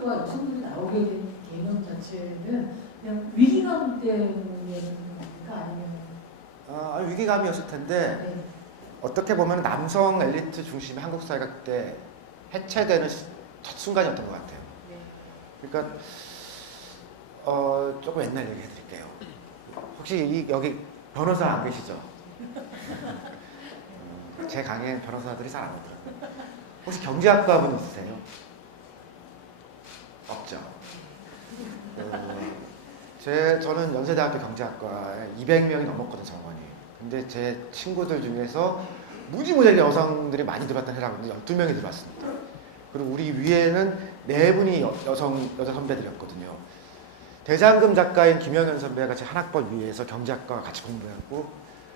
남성들과 여성들이 나오게 된 개념 자체는 그냥 위기감 때문인가 아니면 위기감이었을 텐데 네. 어떻게 보면 남성 엘리트 중심의 한국 사회가 그때 해체되는 첫 순간이었던 것 같아요. 네. 그러니까 조금 옛날 얘기 해드릴게요. 혹시 여기 변호사 안 계시죠? 제 강의엔 변호사들이 잘 안 오더라고요. 혹시 경제학과 분 있으세요? 없죠. 저는 연세대학교 경제학과에 200명이 넘었거든요, 정원이. 근데 제 친구들 중에서 무지무지하게 여성들이 많이 들어왔던 해라고 하는데 12명이 들어왔습니다. 그리고 우리 위에는 4분이 여자 선배들이었거든요. 대장금 작가인 김영현 선배가 제 한 학번 위에서 경제학과 같이 공부했고,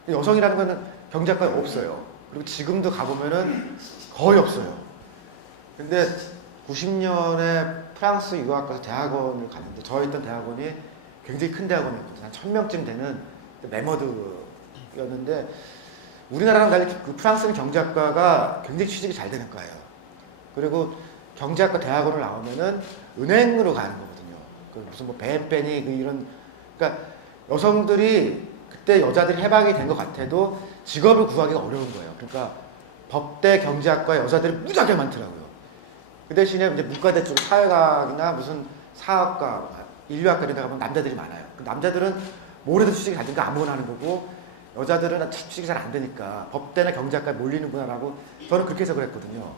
여성이라는 거는 경제학과에 없어요. 그리고 지금도 가보면은 거의 없어요. 근데 90년에 프랑스 유학 가서 대학원을 갔는데, 저 있던 대학원이 굉장히 큰 대학원이었거든요. 한 1000명쯤 되는 메머드였는데, 우리나라랑 달리 그 프랑스는 경제학과가 굉장히 취직이 잘 되는 거예요. 그리고 경제학과 대학원을 나오면은 은행으로 가는 거거든요. 그 무슨 뭐 베페니 이런, 그러니까 여성들이 그때 여자들이 해방이 된 것 같아도 직업을 구하기가 어려운 거예요. 그러니까 법대 경제학과에 여자들이 무지하게 많더라고요. 그 대신에 이제 문과대 쪽 사회과학이나 무슨 사학과, 인류학과 이런 데 가면 남자들이 많아요. 그 남자들은 뭘 해도 취직이 잘 되니까 아무거나 하는 거고, 여자들은 취직이 잘 안 되니까 법대나 경제학과에 몰리는구나라고 저는 그렇게 해서 그랬거든요.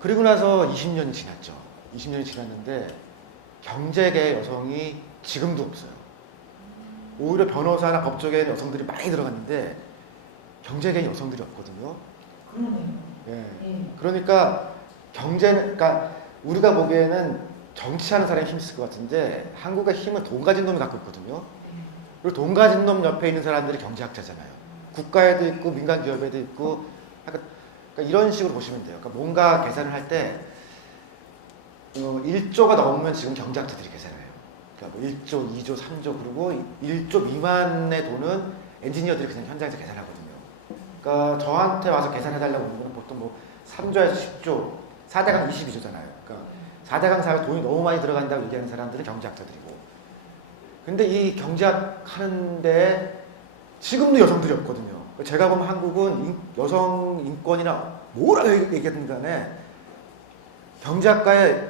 그리고 나서 20년이 지났죠. 20년이 지났는데 경제계 여성이 지금도 없어요. 오히려 변호사나 법조계에 여성들이 많이 들어갔는데 경제계에 여성들이 없거든요. 그러네요. 예. 네. 그러니까 그러니까 우리가 보기에는 정치하는 사람이 힘 있을 것 같은데 한국의 힘은 돈 가진 놈이 갖고 있거든요. 그리고 돈 가진 놈 옆에 있는 사람들이 경제학자잖아요. 국가에도 있고 민간 기업에도 있고, 그러니까 이런 식으로 보시면 돼요. 그러니까 뭔가 계산을 할 때 1조가 넘으면 지금 경제학자들이 계산해요. 그러니까 뭐 1조, 2조, 3조, 그리고 1조 미만의 돈은 엔지니어들이 그냥 현장에서 계산하거든요. 그러니까 저한테 와서 계산해달라고 하는 거는 보통 뭐 3조에서 10조, 4대강 22조잖아요. 그러니까 4대강 사회 돈이 너무 많이 들어간다고 얘기하는 사람들은 경제학자들이고. 근데 이 경제학 하는데 지금도 여성들이 없거든요. 제가 보면 한국은 여성 인권이나 뭐라고 얘기하든 간에 경제학과에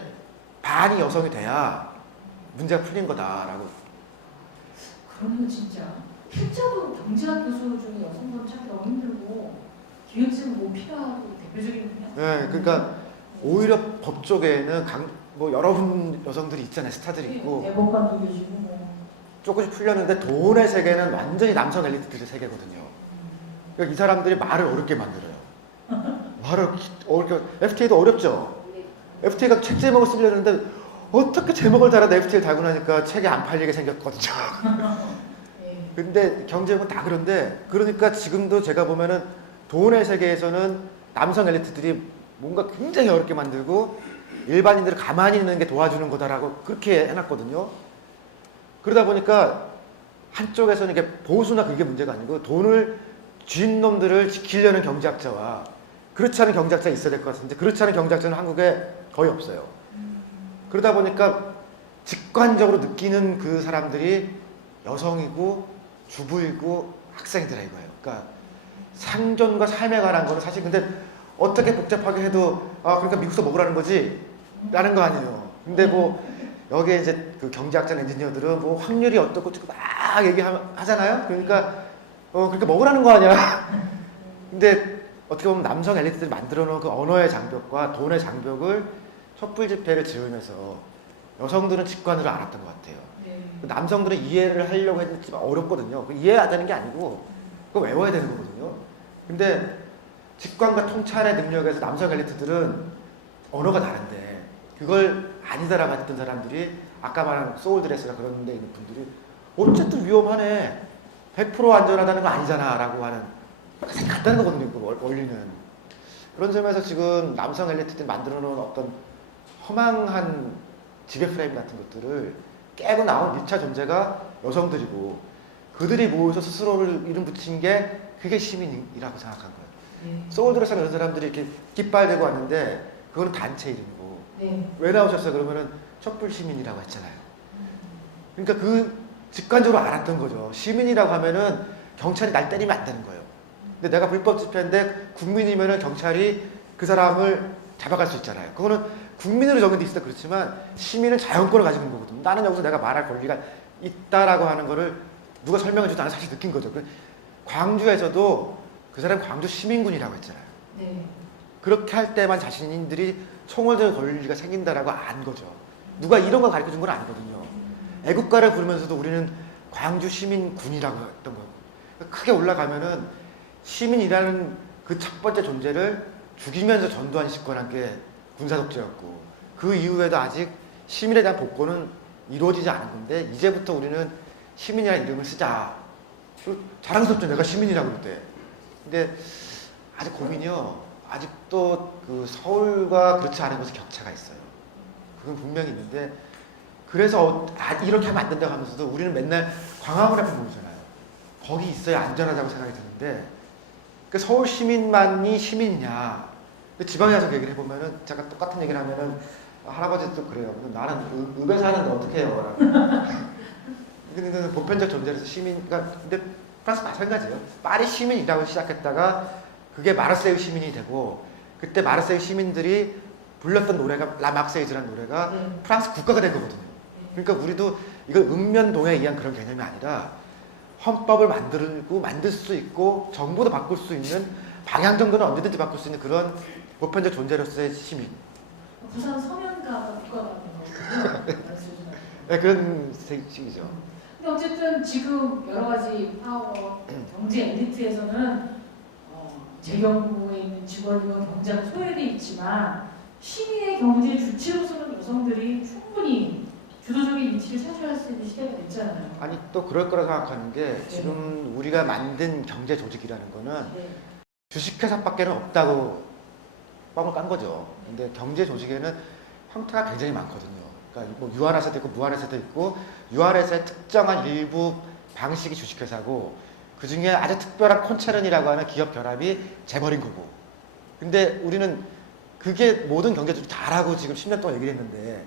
반이 여성이 돼야 문제가 풀린 거다라고. 그러면 진짜 필자도 경제학 교수 중에 여성분 찾기 너무 힘들고 기획생 뭐 필요하고 대표적인 네, 그러니까 오히려 법 쪽에는 뭐 여러분 여성들이 있잖아요. 스타들이 있고 대법관도 계시고 뭐. 조금씩 풀렸는데 돈의 세계는 완전히 남성 엘리트들의 세계거든요. 그러니까 이 사람들이 말을 어렵게 만들어요. 말을 어렵게, FTA도 어렵죠. FTA가 책 제목을 쓰려는데 어떻게 제목을 달아도 FTA를 달고 나니까 책이 안 팔리게 생겼거든요. 근데 경제학은 다 그런데, 그러니까 지금도 제가 보면은 돈의 세계에서는 남성 엘리트들이 뭔가 굉장히 어렵게 만들고 일반인들을 가만히 있는 게 도와주는 거다라고 그렇게 해놨거든요. 그러다 보니까 한쪽에서는 이게 보수나 그게 문제가 아니고 돈을 쥐인 놈들을 지키려는 경제학자와 그렇지 않은 경제학자가 있어야 될 것 같은데, 그렇지 않은 경제학자는 한국에 거의 없어요. 그러다 보니까 직관적으로 느끼는 그 사람들이 여성이고 주부이고 학생이더라 이거예요. 그러니까 생존과 삶에 관한 거는 사실 근데 어떻게 복잡하게 해도 그러니까 미국서 먹으라는 거지 라는 거 아니에요. 근데 뭐 여기에 이제 그 경제학자 엔지니어들은 뭐 확률이 어떻고 막 얘기하잖아요. 그러니까 그렇게 먹으라는 거 아니야. 근데 어떻게 보면 남성 엘리트들이 만들어 놓은 그 언어의 장벽과 돈의 장벽을 촛불 집회를 지으면서 여성들은 직관으로 알았던 것 같아요. 남성들은 이해를 하려고 했지만 어렵거든요. 이해하자는 게 아니고 그거 외워야 되는 거거든요. 근데 직관과 통찰의 능력에서 남성 엘리트들은 언어가 다른데 그걸 아니다라고 했던 사람들이 아까 말한 소울드레스나 그런 데 있는 분들이 어쨌든 위험하네, 100% 안전하다는 거 아니잖아 라고 하는 간단한 거거든요. 그 원리는. 그런 점에서 지금 남성 엘리트들이 만들어 놓은 어떤 허망한 지배 프레임 같은 것들을 깨고 나온 1차 존재가 여성들이고, 그들이 모여서 스스로를 이름 붙인 게 그게 시민이라고 생각한 거예요. 소울드레스나 이런 사람들이 이렇게 깃발 들고 왔는데 그거는 단체 이름이고 네. 왜 나오셨어요? 그러면은 촛불 시민이라고 했잖아요. 그러니까 그 직관적으로 알았던 거죠. 시민이라고 하면은 경찰이 날 때리면 안 되는 거예요. 근데 내가 불법 집회인데 국민이면은 경찰이 그 사람을 잡아갈 수 있잖아요. 그거는 국민으로 정해져 있어 그렇지만 시민은 자연권을 가지고 있는 거거든요. 나는 여기서 내가 말할 권리가 있다라고 하는 거를 누가 설명해 주도 나는 사실 느낀 거죠. 광주에서도 그 사람 광주 시민군이라고 했잖아요. 네. 그렇게 할 때만 자신들이 총을 들 권리가 생긴다라고 안 거죠. 누가 이런 걸 가르쳐 준 건 아니거든요. 애국가를 부르면서도 우리는 광주 시민군이라고 했던 거예요. 크게 올라가면은 시민이라는 그 첫 번째 존재를 죽이면서 전두환이 집권한 게 군사독재였고 그 이후에도 아직 시민에 대한 복권은 이루어지지 않은 건데 이제부터 우리는 시민이라는 이름을 쓰자. 자랑스럽죠. 내가 시민이라고 그럴 때. 근데 아직 고민이요. 아직도 그 서울과 그렇지 않은 곳에 격차가 있어요. 그건 분명히 있는데 그래서 이렇게 하면 안 된다고 하면서도 우리는 맨날 광화문 앞에 모이잖아요. 거기 있어야 안전하다고 생각이 드는데 그 서울 시민만이 시민이냐. 지방에 가서 얘기를 해보면은 제가 똑같은 얘기를 하면은 할아버지도 그래요. 나는 읍에 사는데 어떻게 해요? 근데 보편적 존재로서 시민, 그러니까 근데 프랑스 마찬가지예요. 파리 시민이라고 시작했다가 그게 마르세유 시민이 되고 그때 마르세유 시민들이 불렀던 노래가 라막세이즈라는 노래가 네. 프랑스 국가가 된 거거든요. 그러니까 우리도 이걸 읍면동에 의한 그런 개념이 아니라 헌법을 만들 수 있고 정부도 바꿀 수 있는 방향 정도는 언제든지 바꿀 수 있는 그런 보편적 존재로서의 시민. 부산 서면가 국가가 있는 거거든요. 네, 그런 식이죠. 근데 어쨌든 지금 여러 가지 파워, 경제 엘리트에서는 재경부에 있는 직원이나 경제가 소외돼 있지만 시민의 경제 주체로서는 여성들이 충분히 주도적인 위치를 차지할 수 있는 시대가 됐잖아요. 아니 또 그럴 거라 생각하는 게 지금 우리가 만든 경제 조직이라는 거는 네. 주식회사밖에는 없다고 뻥을 깐 거죠. 근데 경제 조직에는 형태가 굉장히 많거든요. 그러니까 뭐 유한회사도 있고 무한회사도 있고 유한회사의 특정한 일부 방식이 주식회사고 그 중에 아주 특별한 콘체른이라고 하는 기업 결합이 재벌인 거고. 근데 우리는 그게 모든 경제 조직 다라고 지금 10년 동안 얘기를 했는데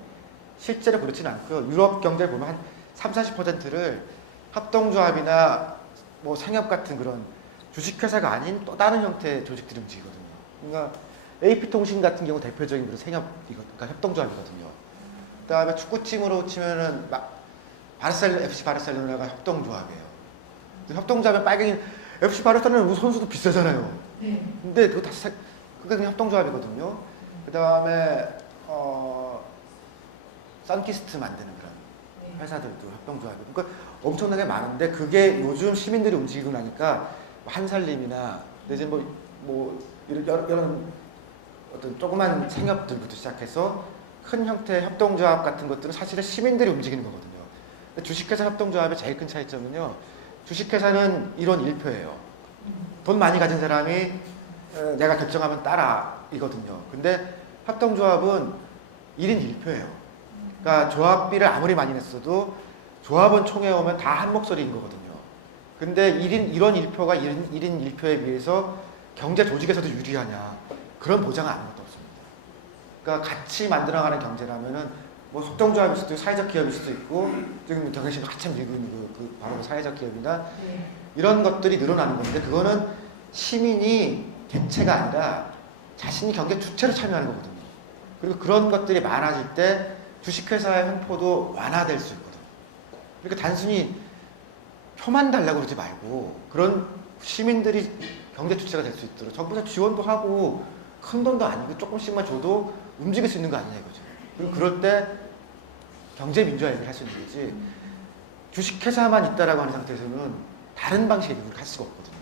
실제로 그렇지는 않고요. 유럽 경제를 보면 한 30-40%를 합동조합이나 뭐 상협 같은 그런 주식회사가 아닌 또 다른 형태의 조직들이 움직이거든요. 그러니까 AP통신 같은 경우 대표적인 그런 그러니까 협동조합이거든요. 그 다음에 축구팀으로 치면은 막 FC 바르셀로나가 협동조합이에요. 협동조합에 빨갱이 FC 바르셀로나 선수도 비싸잖아요. 네. 근데 그거 다 그게 그냥 협동조합이거든요. 그 다음에 선키스트 만드는 그런 회사들도 협동조합이고 그러니까 엄청나게 많은데 그게 요즘 시민들이 움직이고 나니까 한살림이나 이제 뭐 이런 어떤 조그만 생협들부터 시작해서 큰 형태의 협동조합 같은 것들은 사실은 시민들이 움직이는 거거든요. 주식회사 협동조합의 제일 큰 차이점은요. 주식회사는 일원 1표예요. 돈 많이 가진 사람이 내가 결정하면 따라이거든요. 근데 협동조합은 1인 1표예요. 그러니까 조합비를 아무리 많이 냈어도 조합원 총회 오면 다 한 목소리인 거거든요. 근데 1원 1표가 1인 1표에 비해서 경제 조직에서도 유리하냐? 그런 보장은 아무것도 없습니다. 그러니까 같이 만들어가는 경제라면은 뭐 협동조합일 수도 있고 사회적 기업일 수도 있고 지금 경영심이 한참 밀고 있는 그 바로 사회적 기업이나 이런 것들이 늘어나는 건데 그거는 시민이 객체가 아니라 자신이 경제 주체로 참여하는 거거든요. 그리고 그런 것들이 많아질 때 주식회사의 횡포도 완화될 수 있거든요. 그러니까 단순히 표만 달라고 그러지 말고 그런 시민들이 경제 주체가 될 수 있도록 정부에서 지원도 하고 큰 돈도 아니고 조금씩만 줘도 움직일 수 있는 거 아니냐 이거죠. 그리고 그럴 때 경제 민주화 얘기를 할 수 있는 거지 주식회사만 있다라고 하는 상태에서는 다른 방식의 얘기를 할 수가 없거든요.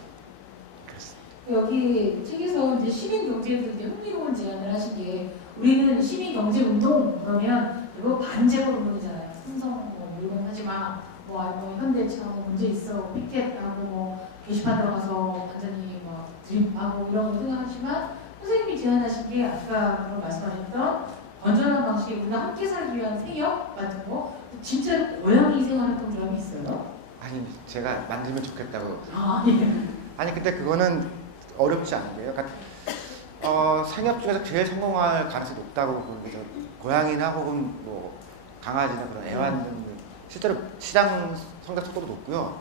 여기 책에서 이제 시민 경제에 대해서 흥미로운 제안을 하신 게 우리는 시민 경제 운동 그러면 이거 반제법 운동이잖아요. 삼성 뭐 물건 하지 마, 뭐 현대차 뭐 문제 있어, 피켓하고 뭐 게시판 들어가서 완전히 뭐 드립하고 이런 거 생각하지만 선생님이 제안하신 게 아까 말씀하셨던 건전한 방식의 우리가 함께 살기 위한 생협 같은 거 진짜 고양이 생활했던 사람이 있어요? 아니 제가 만들면 좋겠다고. 아 예. 아니 근데 그거는 어렵지 않은 게요. 그러니까 생협 중에서 제일 성공할 가능성이 높다고 보는 게 저 고양이나 혹은 뭐 강아지나 그런 애완 등 실제로 시장 성장 속도도 높고요.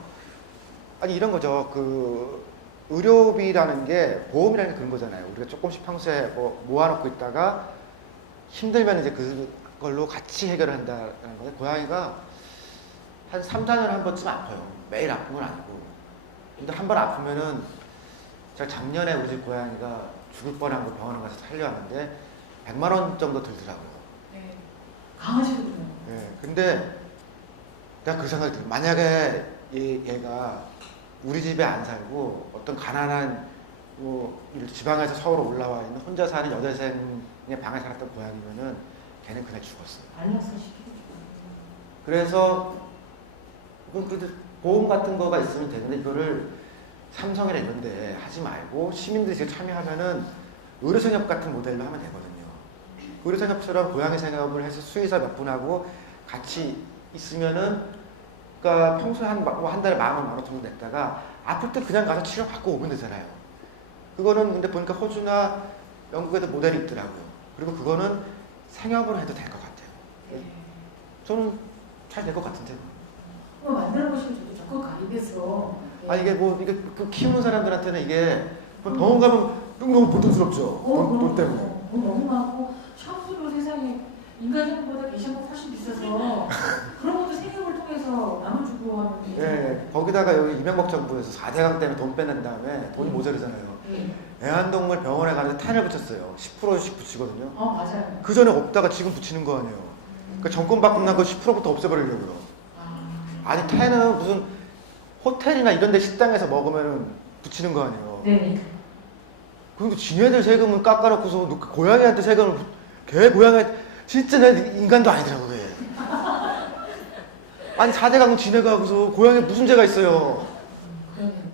아니 이런 거죠. 그 의료비라는 게 보험이라는 게 그런 거잖아요. 우리가 조금씩 평소에 뭐 모아놓고 있다가 힘들면 이제 그걸로 같이 해결을 한다는 건데 고양이가 한 3, 4년에 한 번쯤 아파요. 매일 아픈 건 아니고. 근데 한 번 아프면은 제가 작년에 우리 집 고양이가 죽을 뻔한 거 병원에 가서 살려왔는데 100만 원 정도 들더라고요. 네. 강아지도 그래요. 예, 근데 내가 그 생각이 들어요. 만약에 얘가 우리 집에 안 살고 어떤 가난한 뭐 지방에서 서울로 올라와 있는 혼자 사는 여대생의 방에 살았던 고양이면은 걔는 그냥 죽었어요. 알라서 시키고 그래서 그래도 보험 같은 거가 있으면 되는데 이거를 삼성이나 이런 데 하지 말고 시민들이 지금 참여하면은 의료생협 같은 모델로 하면 되거든요. 의료생협처럼 고양이 생협을 해서 수의사 몇 분하고 같이 있으면은 그러니까 평소에 한 달에 10,000원 정도 냈다가 아플 때 그냥 가서 치료 받고 오면 되잖아요. 그거는 근데 보니까 호주나 영국에도 모델이 있더라고요. 그리고 그거는 생협으로 해도 될 것 같아요. 네. 저는 잘 될 것 같은데. 만들어 보시면 저도 적극 가입해서. 네. 아 이게 뭐 이게 그 키우는 사람들한테는 이게 병원 가면 너무 보통스럽죠. 돈 때문에. 너무 많고 샴푸도 세상에 인간 샴푸보다 게샴푸 훨씬 비싸서 그런 것도 생협을 통해서 나눠주고 하는 게. 네, 거기다가 여기 이명박 정부에서 4대강 때문에 돈 빼낸 다음에 돈이 모자르잖아요. 네. 애완동물 병원에 가는데 탄을 붙였어요. 10%씩 붙이거든요. 맞아요. 그 전에 없다가 지금 붙이는 거 아니에요. 그러니까 정권 바꾸고 난 거 10%부터 없애버리려고요. 아니 탄은 무슨 호텔이나 이런 데 식당에서 먹으면 붙이는 거 아니에요. 네. 그리고 지네들 세금은 깎아놓고서 고양이한테 세금을 걔 고양이한테 진짜 내 인간도 아니더라고 그게. 아니 4대강 지네가 하고서 고양이 무슨 죄가 있어요. 그러면